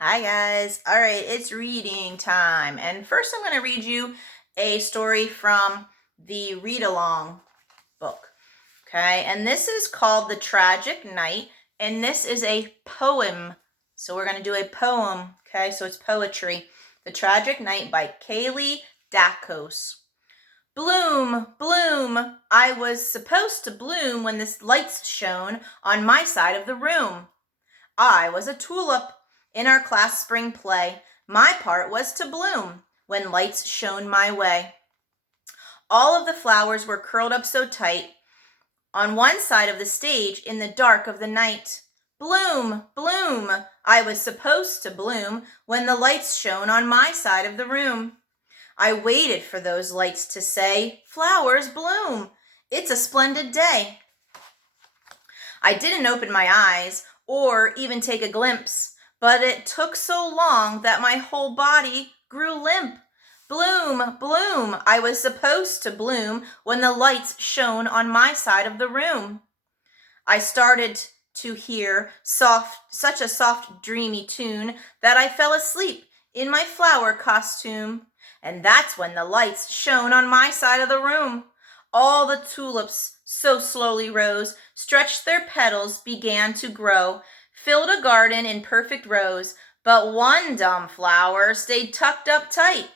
Hi guys. All right, it's reading time. And first I'm going to read you a story from the Read Along book. Okay? And this is called The Tragic Night, and this is a poem. So we're going to do a poem, okay? So it's poetry. The Tragic Night by Kaylee Dakos. Bloom, bloom. I was supposed to bloom when the lights shone on my side of the room. I was a tulip. In our class spring play, my part was to bloom when lights shone my way. All of the flowers were curled up so tight on one side of the stage in the dark of the night. Bloom, bloom. I was supposed to bloom when the lights shone on my side of the room. I waited for those lights to say, flowers bloom. It's a splendid day. I didn't open my eyes or even take a glimpse, but it took so long that my whole body grew limp. Bloom, bloom. I was supposed to bloom when the lights shone on my side of the room. I started to hear such a soft, dreamy tune that I fell asleep in my flower costume. And that's when the lights shone on my side of the room. All the tulips so slowly rose, stretched their petals, began to grow, filled a garden in perfect rows. But one dumb flower stayed tucked up tight,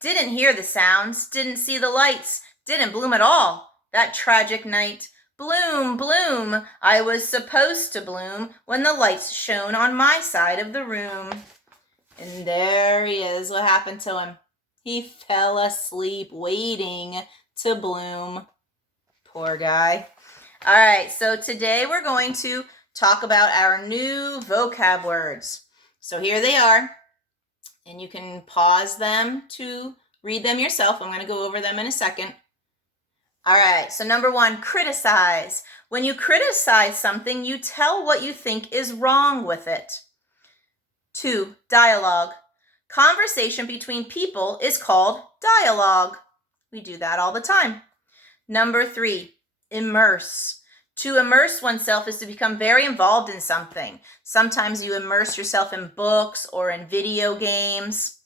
didn't hear the sounds, didn't see the lights, didn't bloom at all that tragic night. Bloom, bloom. I was supposed to bloom when the lights shone on my side of the room. And there he is. What happened to him? He fell asleep waiting to bloom. Poor guy. All right, so today we're going to talk about our new vocab words. So here they are, and you can pause them to read them yourself. I'm going to go over them in a second. All right, so number one, criticize. When you criticize something, you tell what you think is wrong with it. 2, dialogue. Conversation between people is called dialogue. We do that all the time. Number 3, immerse. To immerse oneself is to become very involved in something. Sometimes you immerse yourself in books or in video games.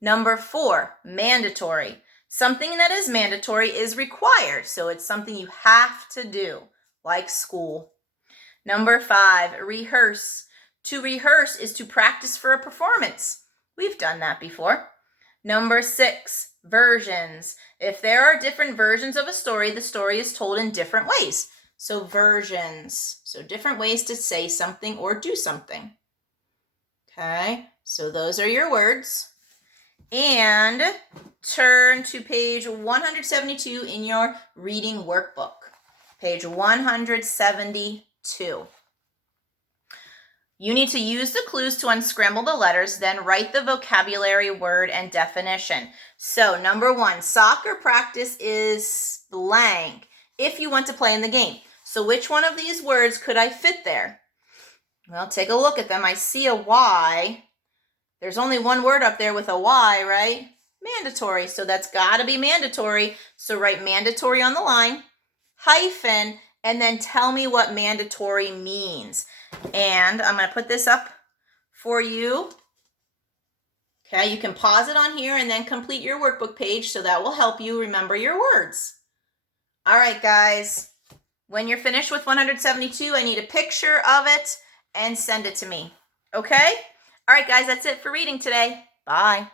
Number 4, mandatory. Something that is mandatory is required, so it's something you have to do, like school. Number 5, rehearse. To rehearse is to practice for a performance. We've done that before. Number 6, versions. If there are different versions of a story, the story is told in different ways. So versions. So different ways to say something or do something. Okay, so those are your words. And turn to page 172 in your reading workbook. Page 172. You need to use the clues to unscramble the letters, then write the vocabulary word and definition. So, number 1, soccer practice is blank if you want to play in the game. So, which one of these words could I fit there? Well, take a look at them. I see a Y. There's only one word up there with a Y, right? Mandatory. So that's got to be mandatory. So write mandatory on the line, hyphen, and then tell me what mandatory means. And I'm going to put this up for you. Okay, you can pause it on here and then complete your workbook page, so that will help you remember your words. All right, guys. When you're finished with 172, I need a picture of it and send it to me. Okay? All right, guys, that's it for reading today. Bye.